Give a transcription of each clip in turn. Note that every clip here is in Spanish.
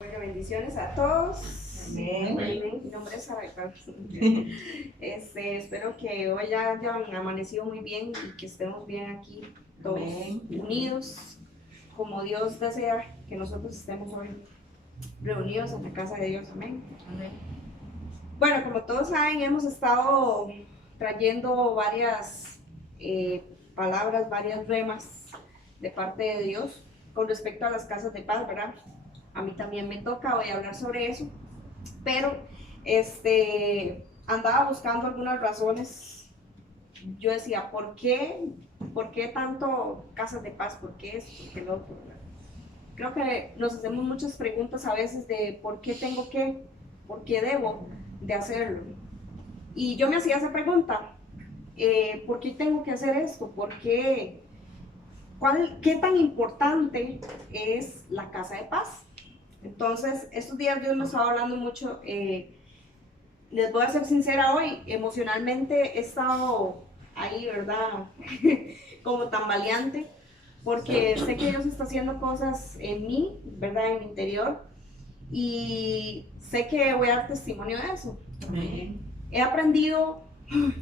Bueno, bendiciones a todos. Amén. Amén. Mi nombre es Sara. Espero que hoy ya hayan amanecido muy bien y que estemos bien aquí, todos Amén. unidos, como Dios desea que nosotros estemos hoy reunidos en la casa de Dios. Amén. Amén. Bueno, como todos saben, hemos estado trayendo varias palabras, varias remas de parte de Dios con respecto a las casas de paz, ¿verdad? A mí también me toca hoy hablar sobre eso, pero andaba buscando algunas razones. Yo decía, ¿por qué tanto casas de paz? ¿Por qué esto? ¿Por qué lo otro? Creo que nos hacemos muchas preguntas a veces de por qué tengo que, por qué debo de hacerlo. Y yo me hacía esa pregunta, ¿por qué tengo que hacer esto? ¿Por qué? ¿Qué tan importante es la casa de paz? Entonces, estos días Dios nos estaba hablando mucho. Les voy a ser sincera hoy, emocionalmente he estado ahí, ¿verdad? Como tambaleante, porque sé que Dios está haciendo cosas en mí, ¿verdad? En mi interior, y sé que voy a dar testimonio de eso. Amén. He aprendido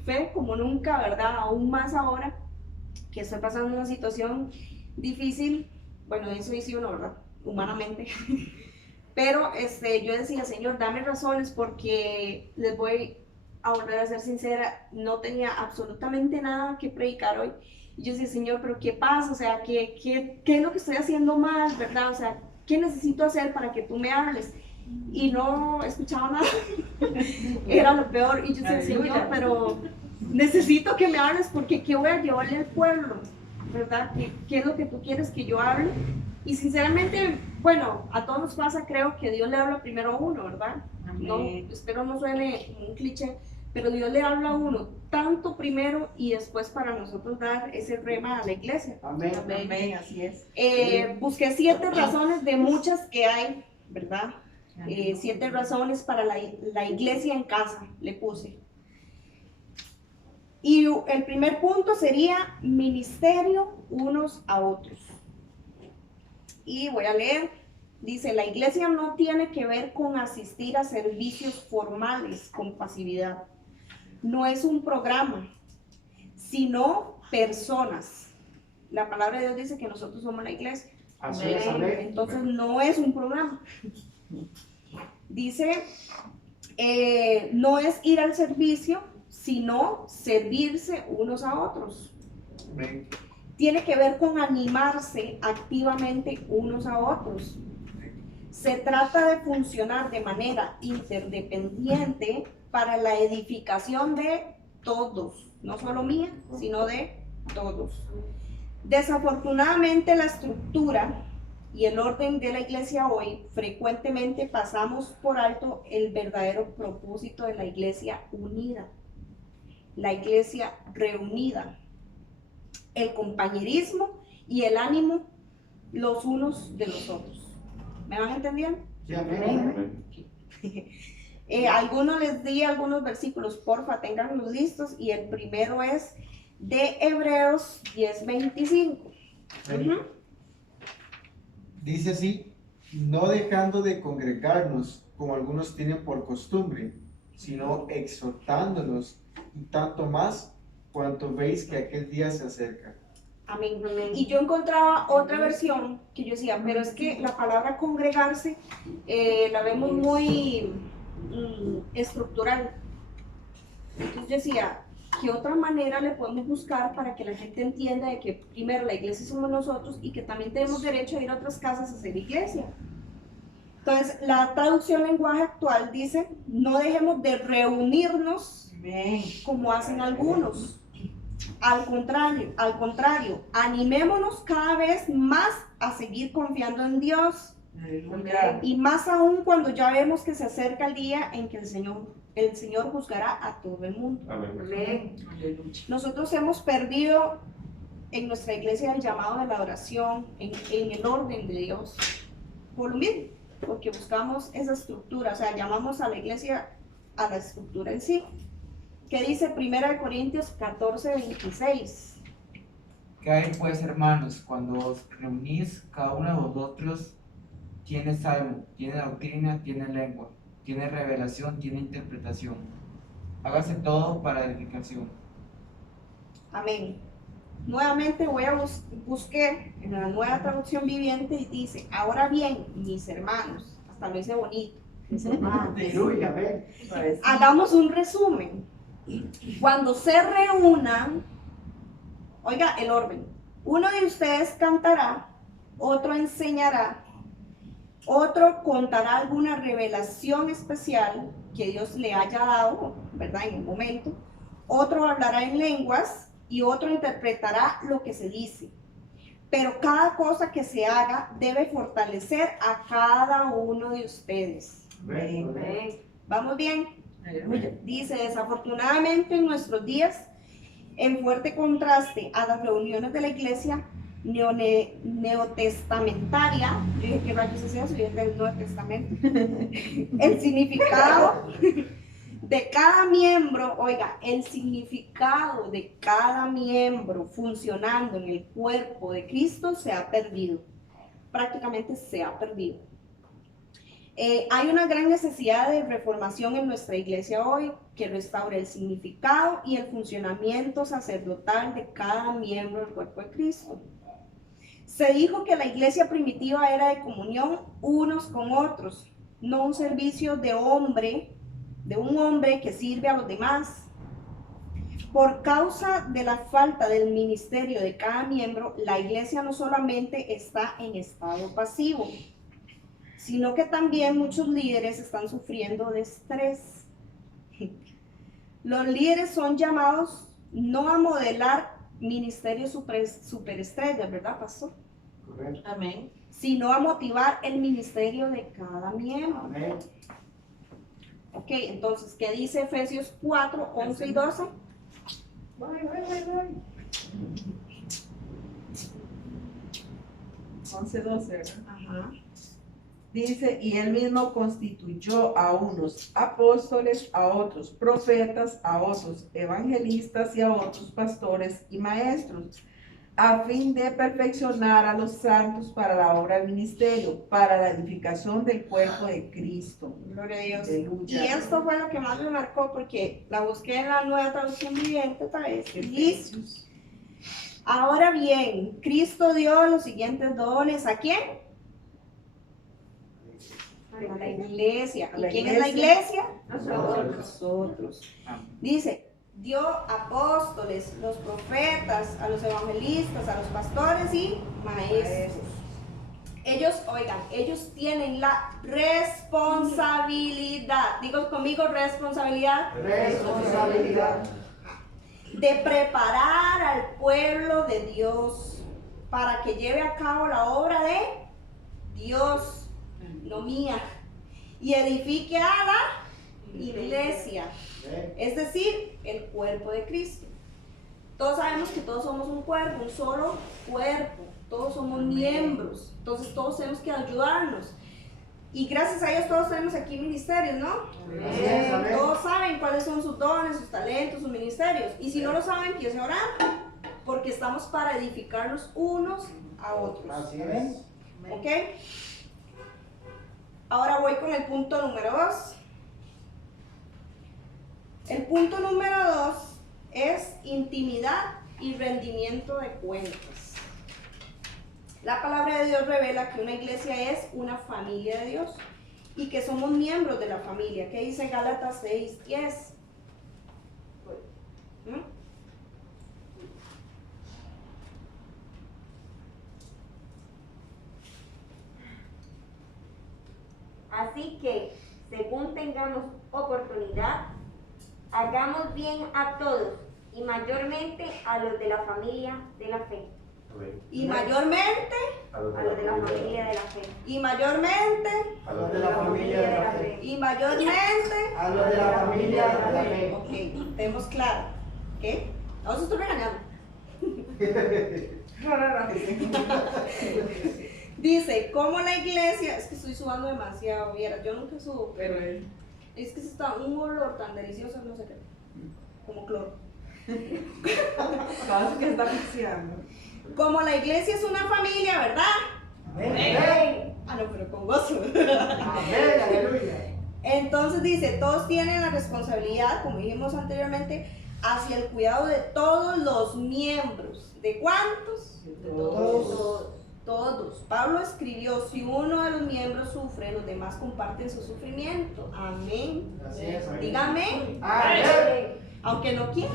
fe como nunca, ¿verdad? Aún más ahora que estoy pasando una situación difícil. Bueno, eso dice uno, ¿verdad? Humanamente. Pero yo decía, Señor, dame razones, porque les voy a volver a ser sincera, no tenía absolutamente nada que predicar hoy. Y yo decía, Señor, pero ¿qué pasa? O sea, ¿qué es lo que estoy haciendo mal, verdad? O sea, ¿qué necesito hacer para que tú me hables? Y no escuchaba nada. Era lo peor. Y yo decía, Señor, pero necesito que me hables, porque ¿qué voy a llevarle al pueblo? ¿Verdad? ¿Qué es lo que tú quieres que yo hable? Y sinceramente, bueno, a todos nos pasa, creo que Dios le habla primero a uno, ¿verdad? No, espero no suene como un cliché, pero Dios le habla a uno tanto primero y después para nosotros dar ese rema a la iglesia. Amén. Amén. Así es. Busqué 7 razones de muchas que hay, ¿verdad? 7 razones para la iglesia en casa, le puse. Y el primer punto sería ministerio unos a otros. Y voy a leer. Dice, la iglesia no tiene que ver con asistir a servicios formales con pasividad. No es un programa, sino personas. La palabra de Dios dice que nosotros somos la iglesia. Así es, amén. Entonces no es un programa. Dice, no es ir al servicio, sino servirse unos a otros. Amén. Tiene que ver con animarse activamente unos a otros. Se trata de funcionar de manera interdependiente para la edificación de todos, no solo mía, sino de todos. Desafortunadamente, la estructura y el orden de la iglesia hoy, frecuentemente pasamos por alto el verdadero propósito de la iglesia unida, la iglesia reunida, el compañerismo y el ánimo los unos de los otros. ¿Me van entendiendo? Sí, amén. Algunos les di algunos versículos, porfa, tenganlos listos, y el primero es de Hebreos 10:25. Dice así, no dejando de congregarnos como algunos tienen por costumbre, sino exhortándonos, y tanto más cuanto veis que aquel día se acerca. Amén. Y yo encontraba otra versión que yo decía, pero es que la palabra congregarse la vemos muy estructural. Entonces yo decía, ¿qué otra manera le podemos buscar para que la gente entienda de que primero la iglesia somos nosotros y que también tenemos derecho a ir a otras casas a hacer iglesia? Entonces, la traducción lenguaje actual dice, no dejemos de reunirnos como hacen algunos. Al contrario, animémonos cada vez más a seguir confiando en Dios. Y más aún cuando ya vemos que se acerca el día en que el Señor juzgará a todo el mundo. Amén. Nosotros hemos perdido en nuestra iglesia el llamado de la oración, en el orden de Dios, por lo mismo, porque buscamos esa estructura, o sea, llamamos a la iglesia a la estructura en sí. ¿Qué dice 1 Corintios 14:26? ¿Qué hay pues, hermanos, cuando os reunís cada uno de vosotros tiene salmo, tiene doctrina, tiene lengua, tiene revelación, tiene interpretación. Hágase todo para edificación. Amén. Nuevamente voy a buscar en la nueva traducción viviente y dice, ahora bien, mis hermanos, hasta lo hice bonito, mis hermanos, Aleluya, amén. hagamos un resumen. Cuando se reúnan, oiga el orden, uno de ustedes cantará, otro enseñará, otro contará alguna revelación especial que Dios le haya dado, ¿verdad? En el momento, otro hablará en lenguas, y otro interpretará lo que se dice. Pero cada cosa que se haga debe fortalecer a cada uno de ustedes. Amén. ¿Vamos bien? Dice, desafortunadamente en nuestros días, en fuerte contraste a las reuniones de la iglesia neotestamentaria, yo dije, ¿qué rayos es eso? Yo es del Nuevo Testamento. El significado de cada miembro, oiga, el significado de cada miembro funcionando en el cuerpo de Cristo se ha perdido. Prácticamente se ha perdido. Hay una gran necesidad de reformación en nuestra iglesia hoy que restaure el significado y el funcionamiento sacerdotal de cada miembro del cuerpo de Cristo. Se dijo que la iglesia primitiva era de comunión unos con otros, no un servicio de un hombre que sirve a los demás. Por causa de la falta del ministerio de cada miembro, la iglesia no solamente está en estado pasivo, sino que también muchos líderes están sufriendo de estrés. Los líderes son llamados no a modelar ministerios superestrellas, ¿verdad, pastor? Correcto. Amén. Sino a motivar el ministerio de cada miembro. Amén. Ok, entonces, ¿qué dice Efesios 4, 11 y 12? Voy. 11, 12, ¿verdad? Ajá. Dice, y él mismo constituyó a unos apóstoles, a otros profetas, a otros evangelistas y a otros pastores y maestros, a fin de perfeccionar a los santos para la obra del ministerio, para la edificación del cuerpo de Cristo. Gloria a Dios. Aleluya. Y esto fue lo que más me marcó porque la busqué en la nueva traducción viviente otra vez. Y dice, ahora bien, Cristo dio los siguientes dones. ¿A quién? A la iglesia. A ¿Y la quién es la iglesia? Nosotros. Nosotros. Amén. Dice, dio apóstoles, los profetas, a los evangelistas, a los pastores y maestros. Ellos, oigan, ellos tienen la responsabilidad, digo conmigo, responsabilidad, Responsabilidad. de preparar al pueblo de Dios para que lleve a cabo la obra de Dios, no mía, y edifique a la iglesia, es decir, el cuerpo de Cristo. Todos sabemos que todos somos un cuerpo, un solo cuerpo, todos somos miembros, entonces todos tenemos que ayudarnos. Y gracias a Dios todos tenemos aquí ministerios, ¿no? Amén. Todos saben cuáles son sus dones, sus talentos, sus ministerios. Y si no lo saben, empiece a orar, porque estamos para edificarnos unos a otros. Así es. ¿Ok? Ahora voy con el punto número 2. El punto número 2 es intimidad y rendimiento de cuentas. La palabra de Dios revela que una iglesia es una familia de Dios y que somos miembros de la familia. ¿Qué dice Gálatas 6:10? ¿Mm? Así que, según tengamos oportunidad, hagamos bien a todos y mayormente a los de la familia de la fe. Y mayormente, A los de la familia de la fe. y mayormente, A los de la familia de la fe. y mayormente. A los de la familia de la fe. Ok, tenemos claro. ¿Qué? Vamos a estar regañando. Dice, como la iglesia, es que estoy sudando demasiado, vieras, yo nunca sudo, Pero es que se está un olor tan delicioso, no sé qué, como cloro. sabes que está asfixiando. Como la iglesia es una familia, ¿verdad? Amén. Ah, no, pero con gozo. Amén. Aleluya. Entonces dice, todos tienen la responsabilidad, como dijimos anteriormente, hacia el cuidado de todos los miembros. ¿De cuántos? Todos. Todos. Pablo escribió, si uno de los miembros sufre, los demás comparten su sufrimiento. Amén. Así es. Amén. Dígame, Amén. aunque no quiera.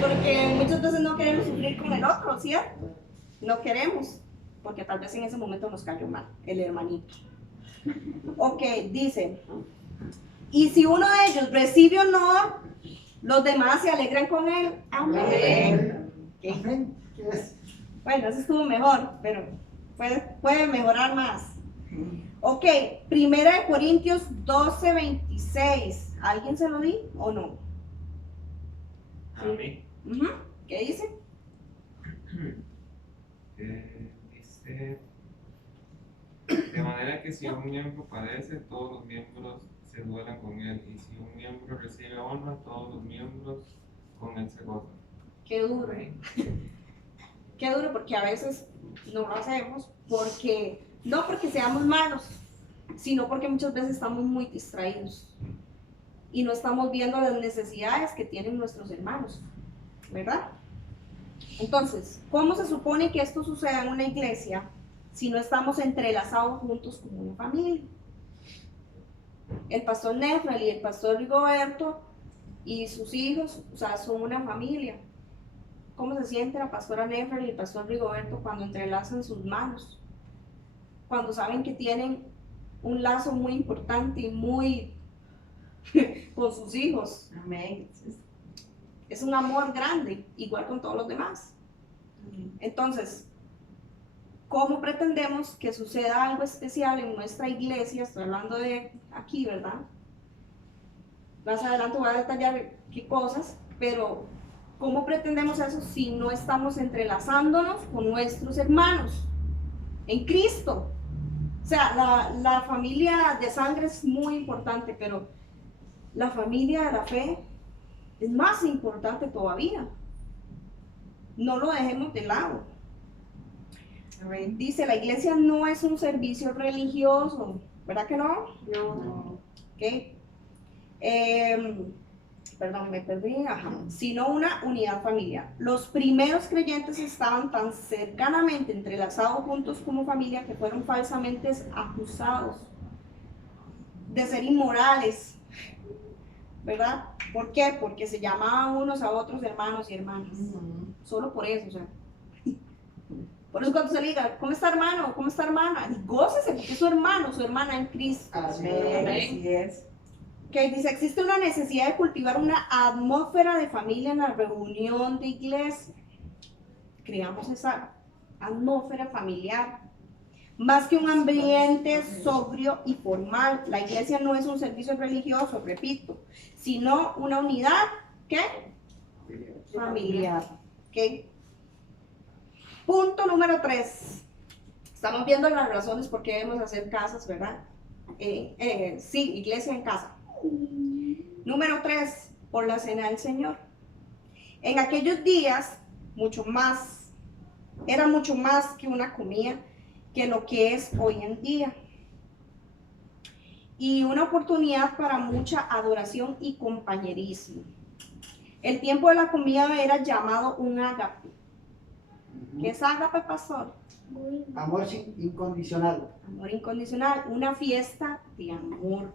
Porque muchas veces no queremos sufrir con el otro, ¿cierto? No queremos, porque tal vez en ese momento nos cayó mal, el hermanito. Ok, dice, y si uno de ellos recibe honor, los demás se alegran con él. Amén. Ok. Amén. ¿Qué es? Bueno, eso estuvo mejor, pero puede mejorar más. Ok, Primera de Corintios 12:26. ¿Alguien se lo di o no? Amén. Ujú. ¿Qué dice? Dice, de manera que si un miembro padece, todos los miembros se duelan con él, y si un miembro recibe honra, todos los miembros con él se gozan. Qué duro. Qué duro, porque a veces no lo hacemos no porque seamos malos, sino porque muchas veces estamos muy distraídos y no estamos viendo las necesidades que tienen nuestros hermanos, ¿verdad? Entonces, ¿cómo se supone que esto suceda en una iglesia si no estamos entrelazados juntos como una familia? El pastor Nefral y el pastor Rigoberto y sus hijos, o sea, son una familia. ¿Cómo se siente la pastora Nefral y el pastor Rigoberto cuando entrelazan sus manos? Cuando saben que tienen un lazo muy importante y muy con sus hijos. Amén. Es un amor grande, igual con todos los demás. Entonces, ¿cómo pretendemos que suceda algo especial en nuestra iglesia? Estoy hablando de aquí, ¿verdad? Más adelante voy a detallar qué cosas, pero ¿cómo pretendemos eso si no estamos entrelazándonos con nuestros hermanos en Cristo? O sea, la familia de sangre es muy importante, pero la familia de la fe es más importante todavía. No lo dejemos de lado. Dice, la iglesia no es un servicio religioso, ¿verdad que no? No. ¿Ok? Perdón, me perdí, sino una unidad familiar. Los primeros creyentes estaban tan cercanamente entrelazados juntos como familia que fueron falsamente acusados de ser inmorales, ¿verdad? ¿Por qué? Porque se llamaban unos a otros hermanos y hermanas. Solo por eso, o sea. Por eso cuando se le diga, ¿cómo está hermano? ¿Cómo está hermana? Y gócese porque es su hermano, su hermana en Cristo. Amén. Así es. Que dice, existe una necesidad de cultivar una atmósfera de familia en la reunión de iglesia. Creamos esa atmósfera familiar. Más que un ambiente sobrio y formal. La iglesia no es un servicio religioso, repito, sino una unidad, ¿qué? Familiar. ¿Ok? Punto número 3. Estamos viendo las razones por qué debemos hacer casas, ¿verdad? Sí, iglesia en casa. Número 3, por la cena del Señor. En aquellos días, era mucho más que una comida que lo que es hoy en día. Y una oportunidad para mucha adoración y compañerismo. El tiempo de la comida era llamado un ágape. ¿Qué es ágape, pastor? Amor incondicional. Amor incondicional, una fiesta de amor.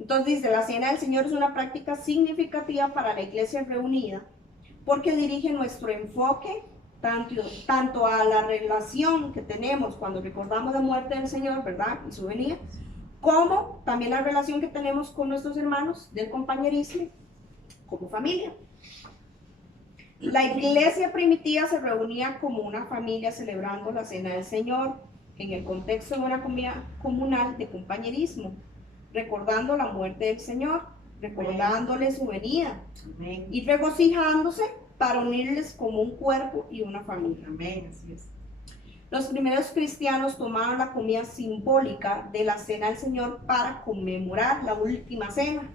Entonces dice, la cena del Señor es una práctica significativa para la iglesia reunida porque dirige nuestro enfoque tanto a la relación que tenemos cuando recordamos la muerte del Señor, ¿verdad? Y su venida, como también la relación que tenemos con nuestros hermanos del compañerismo como familia. La iglesia primitiva se reunía como una familia celebrando la cena del Señor en el contexto de una comida comunal de compañerismo, recordando la muerte del Señor, recordándole su venida Amén. y regocijándose para unirles como un cuerpo y una familia. Amén. Así es. Los primeros cristianos tomaron la comida simbólica de la cena del Señor para conmemorar la última cena,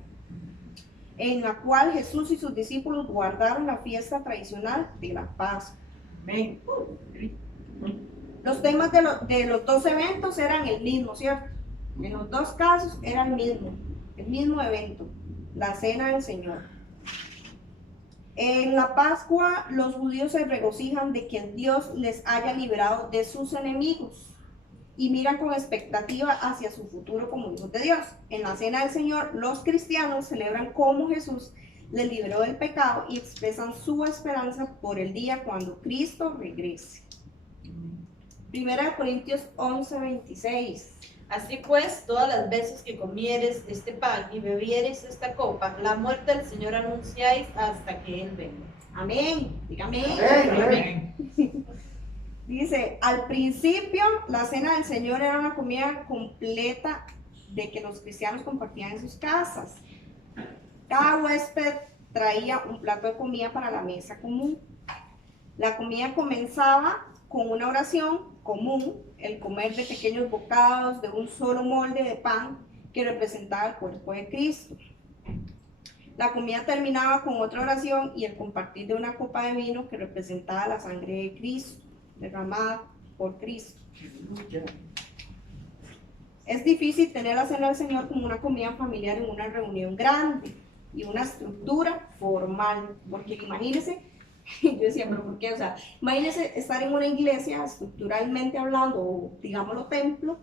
en la cual Jesús y sus discípulos guardaron la fiesta tradicional de la Pascua. Amén. Los temas de los dos eventos eran el mismo, ¿cierto? En los dos casos era el mismo evento, la cena del Señor. En la Pascua los judíos se regocijan de que Dios les haya liberado de sus enemigos y miran con expectativa hacia su futuro como hijos de Dios. En la cena del Señor los cristianos celebran cómo Jesús les liberó del pecado y expresan su esperanza por el día cuando Cristo regrese. 1 Corintios 11:26. Así pues, todas las veces que comieres este pan y bebieres esta copa, la muerte del Señor anunciáis hasta que Él venga. Amén. Dígame. Amén. Dice, al principio la cena del Señor era una comida completa de que los cristianos compartían en sus casas. Cada huésped traía un plato de comida para la mesa común. La comida comenzaba con una oración común, el comer de pequeños bocados de un solo molde de pan que representaba el cuerpo de Cristo. La comida terminaba con otra oración y el compartir de una copa de vino que representaba la sangre de Cristo, derramada por Cristo. Es difícil tener la cena del Señor como una comida familiar en una reunión grande y una estructura formal, porque imagínense, yo decía, pero ¿por qué? O sea, imagínense estar en una iglesia estructuralmente hablando, o digámoslo templo,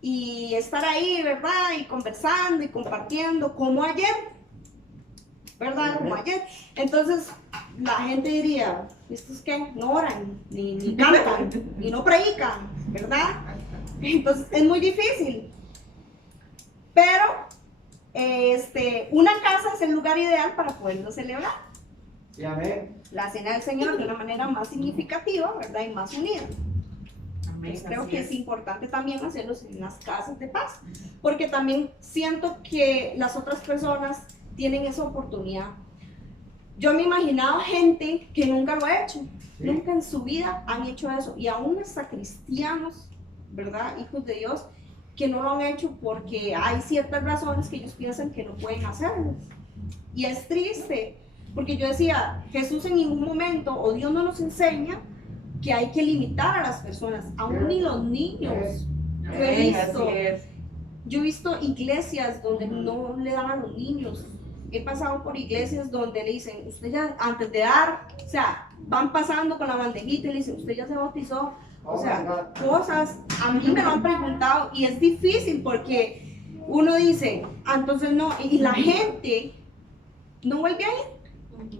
y estar ahí, ¿verdad? Y conversando y compartiendo, como ayer, ¿verdad? Como ayer. Entonces, la gente diría, ¿estos qué? No oran, ni cantan, y no predican, ¿verdad? Entonces, es muy difícil. Pero, una casa es el lugar ideal para poderlo celebrar. Y amén. La cena del Señor de una manera más significativa, ¿verdad? Y más unida. Amén, Pues creo así que es importante también hacerlos en las casas de paz, porque también siento que las otras personas tienen esa oportunidad. Yo me he imaginado gente que nunca lo ha hecho, Sí. nunca en su vida han hecho eso, y aún hasta cristianos, ¿verdad? Hijos de Dios, que no lo han hecho porque hay ciertas razones que ellos piensan que no pueden hacerlo. Y es triste, porque yo decía, Jesús en ningún momento, o Dios no nos enseña que hay que limitar a las personas, aún ni los niños. Amén, visto. así es. Yo he visto iglesias donde no le dan a los niños. He pasado por iglesias donde le dicen, usted ya, antes de dar, o sea, van pasando con la bandejita y le dicen, usted ya se bautizó. O sea, cosas, a mí me lo han preguntado y es difícil porque uno dice, entonces no, y la gente no vuelve a ir.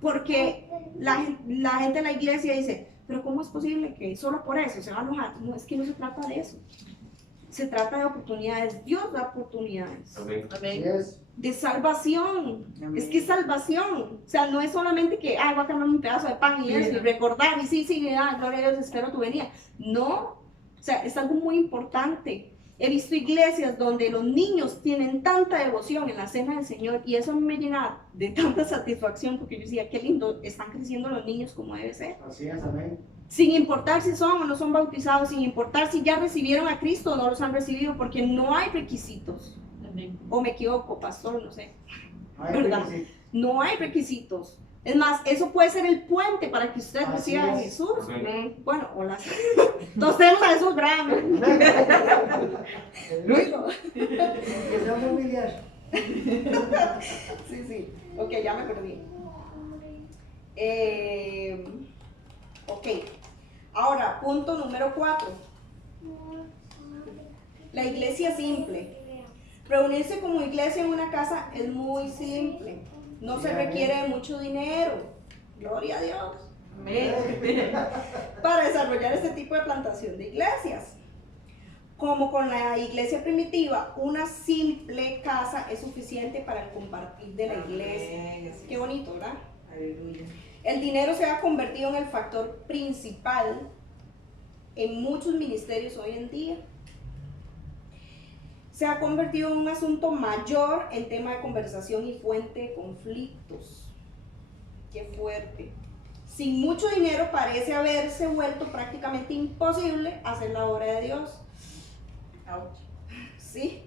Porque la gente de la iglesia dice, pero ¿cómo es posible que solo por eso se va a enojar? No, es que no se trata de eso. Se trata de oportunidades. Dios da oportunidades. Amén. Así es. De salvación. Amén. Es que es salvación. O sea, no es solamente que, voy a comer un pedazo de pan y eso, y recordar, y sí, gloria a Dios, espero tu venida. No. O sea, es algo muy importante. He visto iglesias donde los niños tienen tanta devoción en la cena del Señor y eso a mí me llena de tanta satisfacción porque yo decía, qué lindo, están creciendo los niños como debe ser. Así es, amén. Sin importar si son o no son bautizados, sin importar si ya recibieron a Cristo o no los han recibido, porque no hay requisitos. O me equivoco, pastor, no sé. Ay, ¿Verdad? sí. No hay requisitos. Es más, eso puede ser el puente para que usted Así reciba a es. Jesús. Amén. Bueno, hola. Todos tenemos a Jesús, ¿verdad? Luis, que sea familiar. Sí. Ok, ya me perdí. Ok. Ahora, punto número 4. La iglesia simple. Reunirse como iglesia en una casa es muy simple. No se requiere de mucho dinero. Gloria a Dios. Amén. Para desarrollar este tipo de plantación de iglesias. Como con la iglesia primitiva, una simple casa es suficiente para el compartir de la iglesia. Amén, así Qué es. bonito, ¿verdad? Aleluya. El dinero se ha convertido en el factor principal en muchos ministerios hoy en día. Se ha convertido en un asunto mayor en tema de conversación y fuente de conflictos. Qué fuerte. Sin mucho dinero parece haberse vuelto prácticamente imposible hacer la obra de Dios. Ouch. ¿Sí?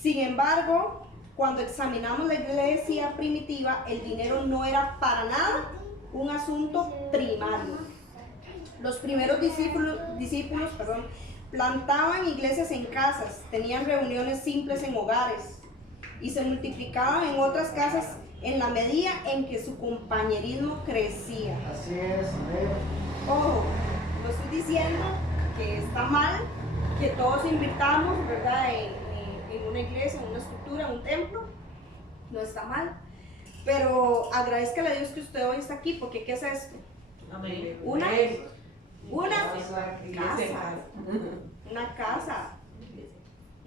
Sin embargo, cuando examinamos la iglesia primitiva, el dinero no era para nada un asunto primario. Los primeros discípulos, plantaban iglesias en casas, tenían reuniones simples en hogares y se multiplicaban en otras casas en la medida en que su compañerismo crecía. Así es, amén. Ojo, no estoy diciendo que está mal que todos invirtamos, ¿verdad?, en una iglesia, en una estructura, en un templo. No está mal. Pero agradezcale a Dios que usted hoy está aquí, porque ¿qué es esto? Amén. Una Casa.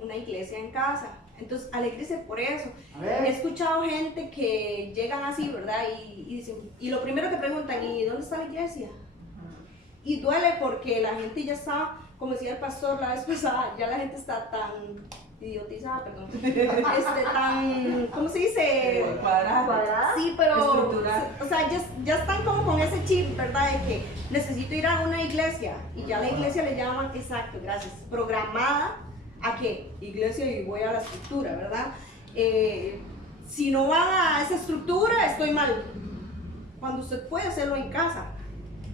una iglesia en casa. Entonces, alégrese por eso. He Amén. escuchado gente que llegan así, ¿verdad? Y dicen, y lo primero que preguntan, ¿y dónde está la iglesia? Y duele porque la gente ya está, como decía el pastor la vez pasada, ya la gente está tan idiotizada, perdón. Tan, ¿cómo se dice? Cuadrada. Sí, pero, Estructural. o sea, ya están como con ese chip, ¿verdad? De que necesito ir a una iglesia y ya la iglesia le llaman, exacto, gracias, programada a que iglesia y voy a la estructura, ¿verdad? Si no van a esa estructura, estoy mal. Cuando usted puede hacerlo en casa.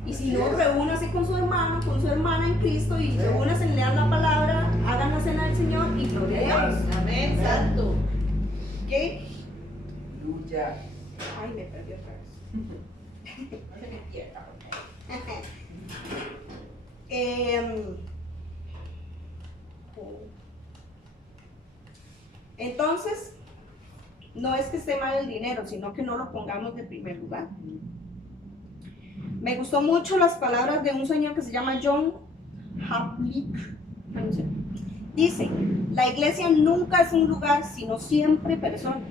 Y si no, reúnase con su hermano, con su hermana en Cristo y reúnase, lean la palabra, hagan la cena del Señor y gloria a Dios. Amén, santo. ¿Ok? Aleluya. Ay, me perdí otra vez. No se me pierda, entonces, no es que esté mal el dinero, sino que no lo pongamos de primer lugar. Me gustó mucho las palabras de un señor que se llama John Havlicek. Dice, la iglesia nunca es un lugar, sino siempre personas.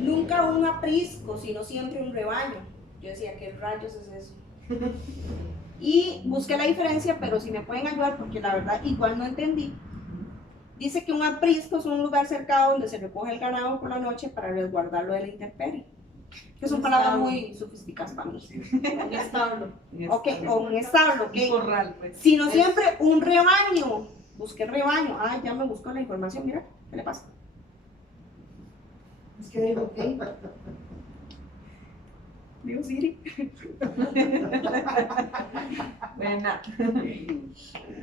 Nunca un aprisco, sino siempre un rebaño. Yo decía, ¿qué rayos es eso? Y busqué la diferencia, pero si me pueden ayudar, porque la verdad igual no entendí. Dice que un aprisco es un lugar cercado donde se recoge el ganado por la noche para resguardarlo de la intemperie. Que son palabras muy sofisticadas para mí. Un establo. Ok, o un establo, ok. Un corral, pues. Sino siempre un rebaño. Busqué rebaño. Ah, ya me buscó la información, mira, ¿qué le pasa? Es que digo, Ok. Digo Siri. Buena.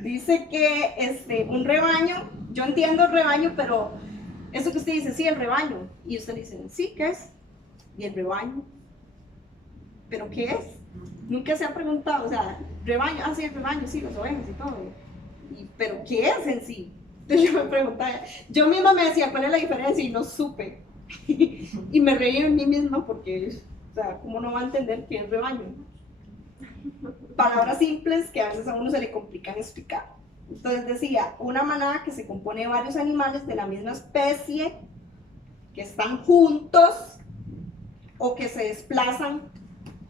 Dice que un rebaño, yo entiendo el rebaño, pero eso que usted dice, sí, el rebaño. Y usted dice, sí, ¿qué es? ¿Y el rebaño? ¿Pero qué es? Nunca se ha preguntado, o sea, rebaño, ah, sí, el rebaño, sí, las ovejas y todo. ¿Pero qué es en sí? Entonces yo me preguntaba, yo misma me decía, ¿cuál es la diferencia? Y no supe. Y me reí en mí misma porque, o sea, ¿cómo no va a entender qué es rebaño? Palabras simples que a veces a uno se le complican explicar. Entonces decía, una manada que se compone de varios animales de la misma especie, que están juntos o que se desplazan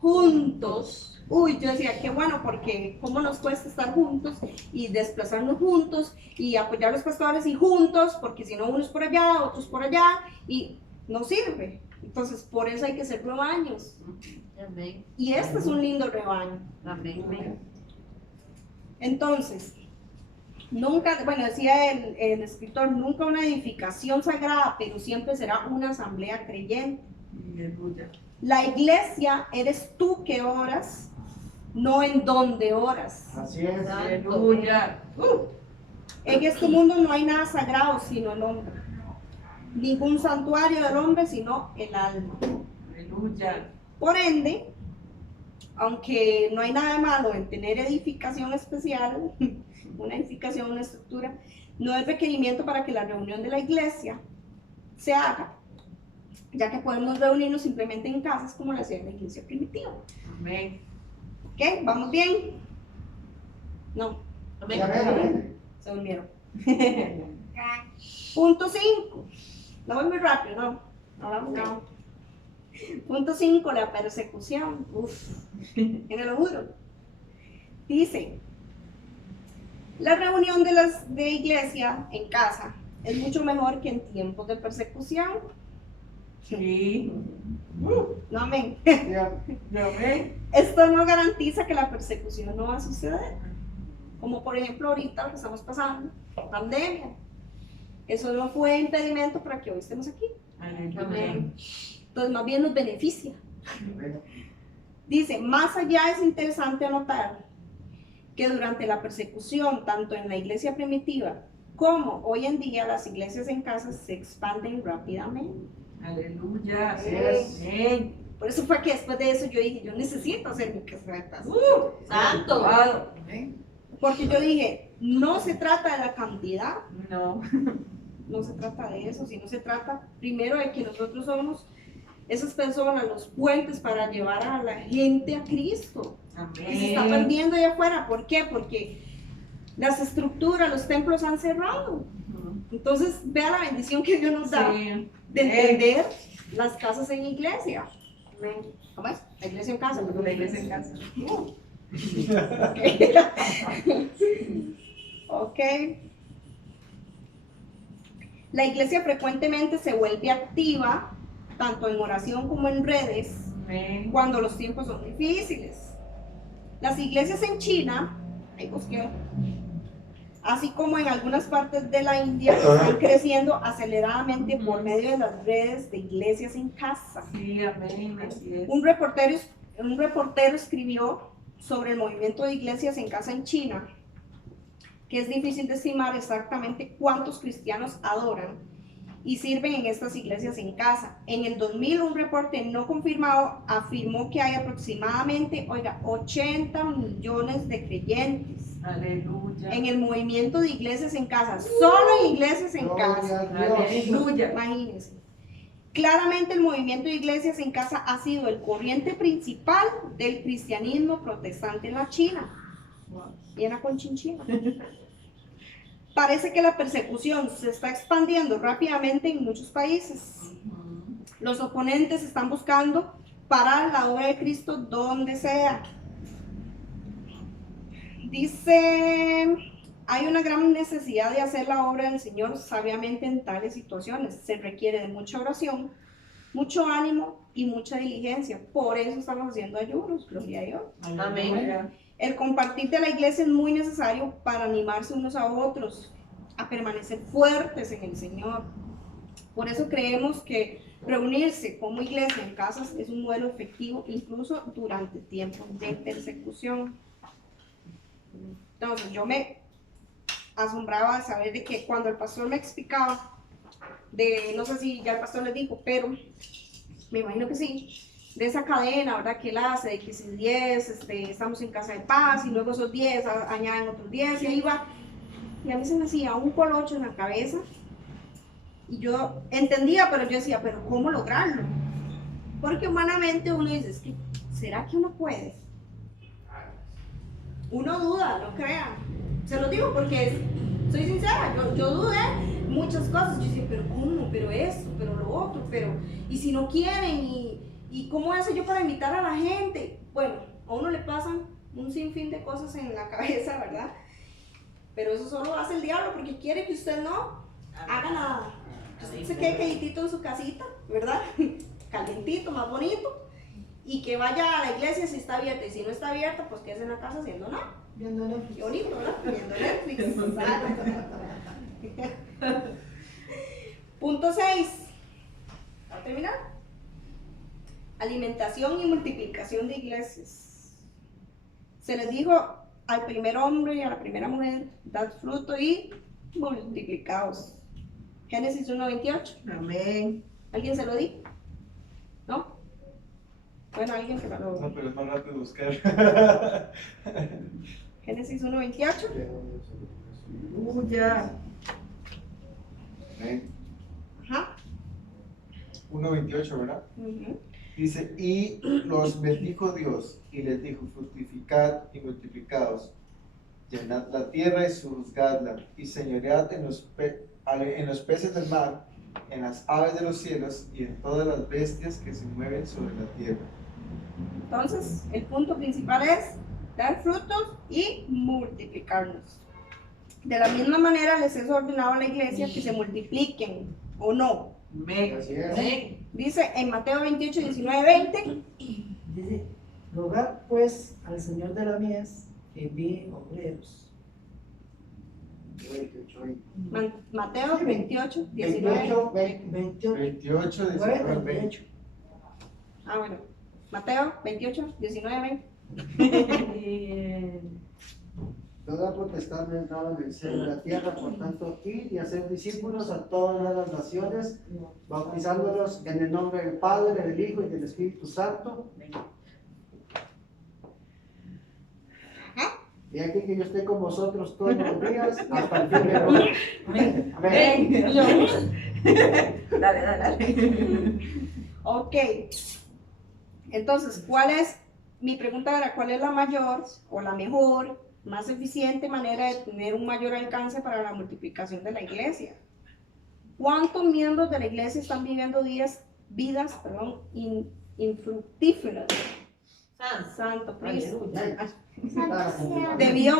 juntos. Uy, yo decía, qué bueno, porque cómo nos cuesta estar juntos y desplazarnos juntos y apoyar a los pastores y juntos, porque si no unos por allá, otros por allá, y no sirve. Entonces, por eso hay que ser rebaños. Amén. Y este es un lindo rebaño. Amén. Entonces, nunca, bueno, decía el escritor, nunca una edificación sagrada, pero siempre será una asamblea creyente. Aleluya. La iglesia eres tú que oras, no en donde oras. así es. Aleluya. En este mundo no hay nada sagrado sino el hombre. Ningún santuario del hombre sino el alma. Aleluya. Por ende, aunque no hay nada de malo en tener edificación especial, una edificación, una estructura, no es requerimiento para que la reunión de la iglesia se haga, ya que podemos reunirnos simplemente en casas como lo hacía la iglesia primitiva. Amén. ¿Ok? ¿Vamos bien? No, Amén. Amén, amén. se durmieron. Punto 5. No voy muy rápido, no. No vamos bien. Punto 5, la persecución. Uf, en el juro. Dice, la reunión de iglesia en casa es mucho mejor que en tiempos de persecución. Sí. No, amén. Amén. Esto no garantiza que la persecución no va a suceder. Como por ejemplo ahorita lo que estamos pasando, pandemia. Eso no fue impedimento para que hoy estemos aquí. Amén. Entonces más bien nos beneficia. Amén. Dice, más allá es interesante anotar que durante la persecución, tanto en la iglesia primitiva como hoy en día, las iglesias en casa se expanden rápidamente. Aleluya. Así es. Amén. Por eso fue que después de eso yo dije, yo necesito hacer mi casa de paz. Santo. Wow. Porque yo dije, no se trata de la cantidad, No. no se trata de eso, sino se trata primero de que nosotros somos esas personas, los puentes para llevar a la gente a Cristo. Y se está Amén. perdiendo allá afuera. ¿Por qué? Porque las estructuras, los templos han cerrado. Entonces, vea la bendición que Dios nos da Sí. de entender las casas en iglesia. ¿Cómo es? La iglesia en casa. La iglesia en casa. Ok. La iglesia frecuentemente se vuelve activa, tanto en oración como en redes, Amén. cuando los tiempos son difíciles. Las iglesias en China, ahí busqué, así como en algunas partes de la India, están creciendo aceleradamente por medio de las redes de iglesias en casa. Sí, amén. Así es. Un reportero escribió sobre el movimiento de iglesias en casa en China, que es difícil de estimar exactamente cuántos cristianos adoran y sirven en estas iglesias en casa. En el 2000, un reporte no confirmado afirmó que hay aproximadamente, 80 millones de creyentes Aleluya. en el movimiento de iglesias en casa, solo en iglesias en casa. Gloria a Dios. Aleluya. Imagínense. Claramente el movimiento de iglesias en casa ha sido el corriente principal del cristianismo protestante en la China. Viene con chinchina. Parece que la persecución se está expandiendo rápidamente en muchos países. Los oponentes están buscando parar la obra de Cristo donde sea. Dice, hay una gran necesidad de hacer la obra del Señor sabiamente en tales situaciones. Se requiere de mucha oración, mucho ánimo y mucha diligencia. Por eso estamos haciendo ayunos, gloria a Dios. Amén. El compartir de la iglesia es muy necesario para animarse unos a otros, a permanecer fuertes en el Señor. Por eso creemos que reunirse como iglesia en casas es un modelo efectivo incluso durante tiempos de persecución. Entonces yo me asombraba de saber de que cuando el pastor me explicaba, no sé si ya el pastor les dijo, pero me imagino que sí, de esa cadena, ¿verdad? Que él hace, de que si 10, estamos en casa de paz, y luego esos 10 añaden otros 10, y ahí va. Y a mí se me hacía un colocho en la cabeza, y yo entendía, pero yo decía, pero ¿cómo lograrlo? Porque humanamente uno dice, es que, ¿será que uno puede? Uno duda, no crean. Se lo digo porque soy sincera, yo dudé muchas cosas. Yo decía, pero ¿cómo? Pero esto, pero lo otro, pero... ¿Y si no quieren? ¿Y cómo hace yo para invitar a la gente? Bueno, a uno le pasan un sinfín de cosas en la cabeza, ¿verdad? Pero eso solo hace el diablo porque quiere que usted no haga nada. Usted se quede calladito en su casita, ¿verdad? Calientito, más bonito. Y que vaya a la iglesia si está abierta. Y si no está abierta, pues quédese en la casa haciendo nada. Viendo Netflix. Qué bonito, ¿verdad? Viendo Netflix. Punto 6. ¿Va a terminar? Alimentación y multiplicación de iglesias. Se les dijo al primer hombre y a la primera mujer, dad fruto y multiplicaos. Génesis 1:28. Amén. ¿Alguien se lo dijo? ¿No? Bueno, alguien que me lo... No, pero es más rápido buscar. Génesis 1:28. Aleluya. Ajá. 1:28, ¿verdad? Ujú. Dice, y los bendijo Dios, y les dijo, fructificad y multiplicaos, llenad la tierra y sojuzgadla, y señoread en los peces del mar, en las aves de los cielos, y en todas las bestias que se mueven sobre la tierra. Entonces, el punto principal es dar frutos y multiplicarnos. De la misma manera les es ordenado a la iglesia que se multipliquen, ¿o no? Amén. Así es. Amén. Dice en Mateo 28, 19, 20. Dice, rogad pues al Señor de la mies que envíe obreros. 28, Mateo 28, 19. 28, 28, 19, 20. 28. Ah, bueno. Mateo 28, 19, 20. Toda potestad me es dada en el cielo y en la tierra, por tanto, id y hacer discípulos a todas las naciones, bautizándolos en el nombre del Padre, del Hijo y del Espíritu Santo. Y aquí que yo esté con vosotros todos los días hasta el fin del mundo. Amén. Dale. Ok. Entonces, mi pregunta era, ¿cuál es la mayor o la mejor, más eficiente manera de tener un mayor alcance para la multiplicación de la iglesia? ¿Cuántos miembros de la iglesia están viviendo vidas infructíferas? Santo Cristo. Debido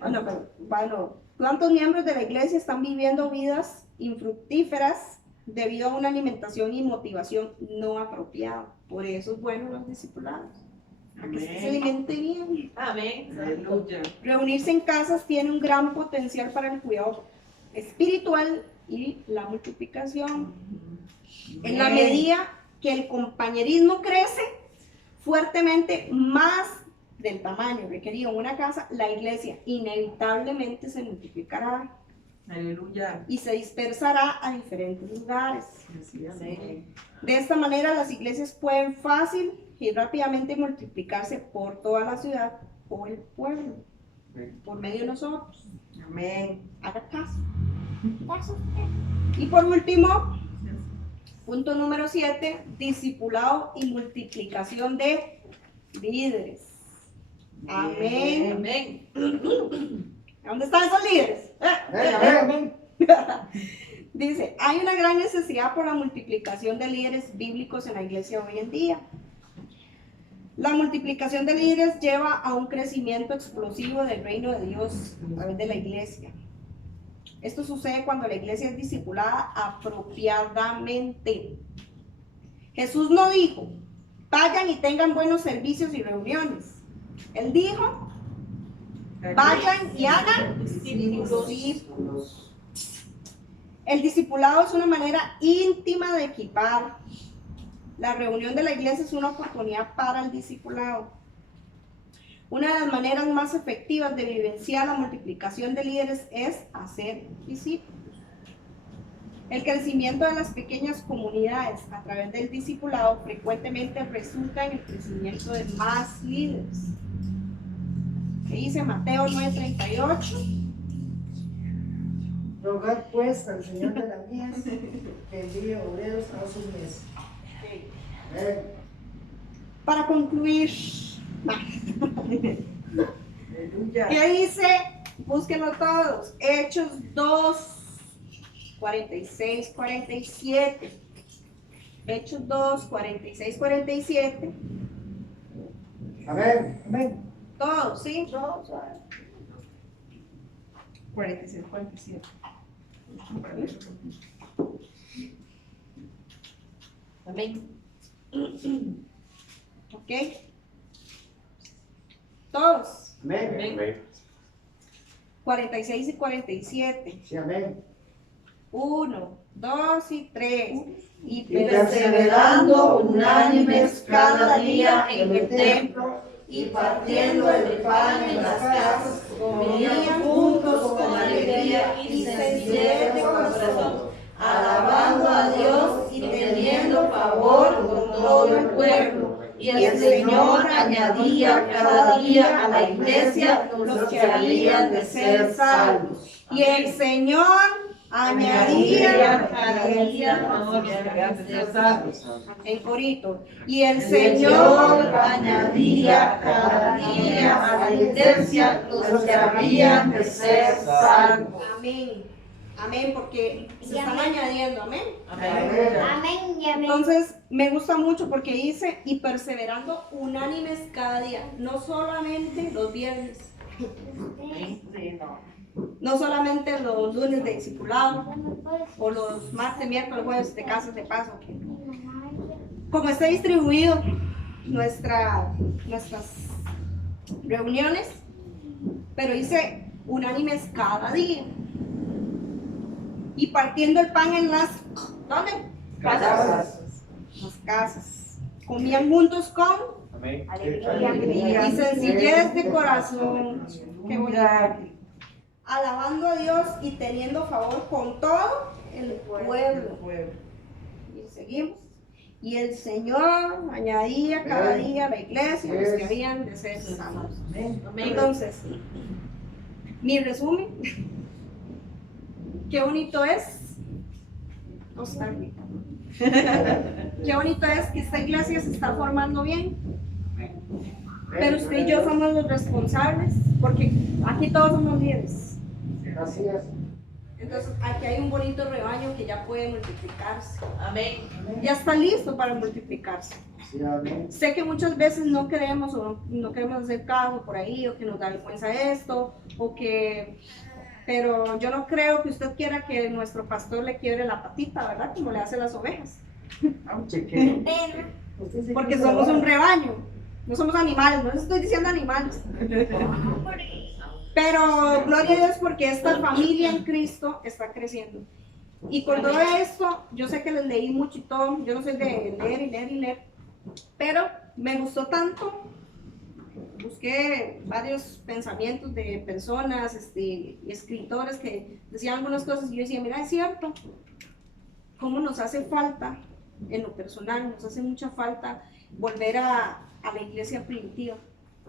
a ¿cuántos miembros de la iglesia están viviendo vidas infructíferas debido a una alimentación y motivación no apropiada? Por eso es bueno los discipulados, para que se alimente bien. Amén. Aleluya. Reunirse en casas tiene un gran potencial para el cuidado espiritual y la multiplicación. En la medida que el compañerismo crece fuertemente más del tamaño requerido en una casa, la iglesia inevitablemente se multiplicará Aleluya. y se dispersará a diferentes lugares. Así es. Amén. De esta manera, las iglesias pueden fácil y rápidamente multiplicarse por toda la ciudad o el pueblo, por medio de nosotros. Amén. Haga caso. Y por último, punto número 7, discipulado y multiplicación de líderes. Amén. Amén. ¿Dónde están esos líderes? Amén. Dice, hay una gran necesidad por la multiplicación de líderes bíblicos en la iglesia hoy en día. La multiplicación de líderes lleva a un crecimiento explosivo del reino de Dios a través de la iglesia. Esto sucede cuando la iglesia es discipulada apropiadamente. Jesús no dijo, vayan y tengan buenos servicios y reuniones. Él dijo, vayan y hagan discípulos. El discipulado es una manera íntima de equipar. La reunión de la iglesia es una oportunidad para el discipulado. Una de las maneras más efectivas de vivenciar la multiplicación de líderes es hacer discípulos. El crecimiento de las pequeñas comunidades a través del discipulado frecuentemente resulta en el crecimiento de más líderes. ¿Qué dice Mateo 9:38? Rogad pues al Señor de la mies que envíe obreros a su mies. Amén. Para concluir, Aleluya. ¿qué dice? Búsquenlo todos. Hechos 2, 46, 47. Hechos 2, 46, 47. Amén. Amén. Todos, ¿sí? 46, 47. Amén. ¿Ok? Todos. Amén. 46 y 47. Sí, amén. 1, 2 y 3. Y Perseverando unánimes cada día en el templo y partiendo el pan en las casas, comían juntos con alegría y sencillez de corazón, alabando a Dios y teniendo favor con todo el pueblo. Y el Señor añadía cada día a la iglesia los que habían de ser salvos. Y el Señor añadía cada día los que habían de ser salvos. el corito. Y el Señor Señor añadía cada día a la iglesia los que habían de ser salvos. Amén. Amén, porque se están añadiendo, amén. Amén y amén. Entonces, me gusta mucho porque dice, y perseverando unánimes cada día, no solamente los viernes, no solamente los lunes de discipulado, o los martes, miércoles, jueves de casas de paso, como está distribuido nuestras reuniones, pero dice unánimes cada día. Y partiendo el pan en las, ¿dónde? Casas. Las casas. Comían juntos con Amén. alegría. Y sencillez de corazón. Qué bonito. Alabando a Dios y teniendo favor con todo el pueblo. Y seguimos. Y el Señor añadía cada día a la iglesia los que habían de ser salvos. Entonces, mi resumen, qué bonito es Costa Rica. Qué bonito es que esta iglesia se está formando bien. Pero usted y yo somos los responsables, porque aquí todos somos líderes. Así es. Entonces, aquí hay un bonito rebaño que ya puede multiplicarse. Amén. Ya está listo para multiplicarse. Sí, amén. Sé que muchas veces no queremos o no queremos hacer caso por ahí, o que nos da vergüenza esto, pero yo no creo que usted quiera que nuestro pastor le quiebre la patita, ¿verdad? Como le hace las ovejas. Cheque. Porque somos un rebaño, no somos animales, no les estoy diciendo animales. Pero gloria a Dios porque esta familia en Cristo está creciendo. Y con todo esto, yo sé que les leí mucho y todo, yo no soy de leer y leer y leer, pero me gustó tanto. Busqué varios pensamientos de personas, escritores que decían algunas cosas y yo decía, mira, es cierto, cómo nos hace falta, en lo personal, nos hace mucha falta volver a la iglesia primitiva,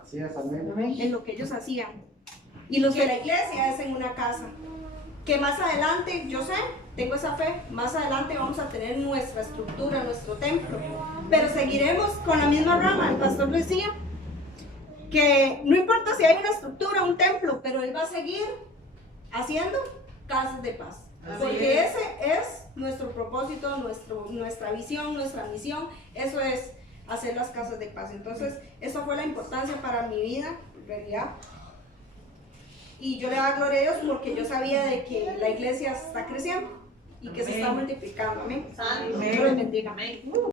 Así es, amén. en lo que ellos hacían. Y los de la iglesia es en una casa, que más adelante, yo sé, tengo esa fe, más adelante vamos a tener nuestra estructura, nuestro templo, pero seguiremos con la misma rama. El pastor decía que no importa si hay una estructura, un templo, pero él va a seguir haciendo casas de paz. Porque ese es nuestro propósito, nuestra visión, nuestra misión, eso es hacer las casas de paz. Entonces, eso fue la importancia para mi vida, en realidad. Y yo le daba gloria a Dios porque yo sabía de que la iglesia está creciendo y que se está multiplicando. Amén. Santo. Dios los bendiga. Amén.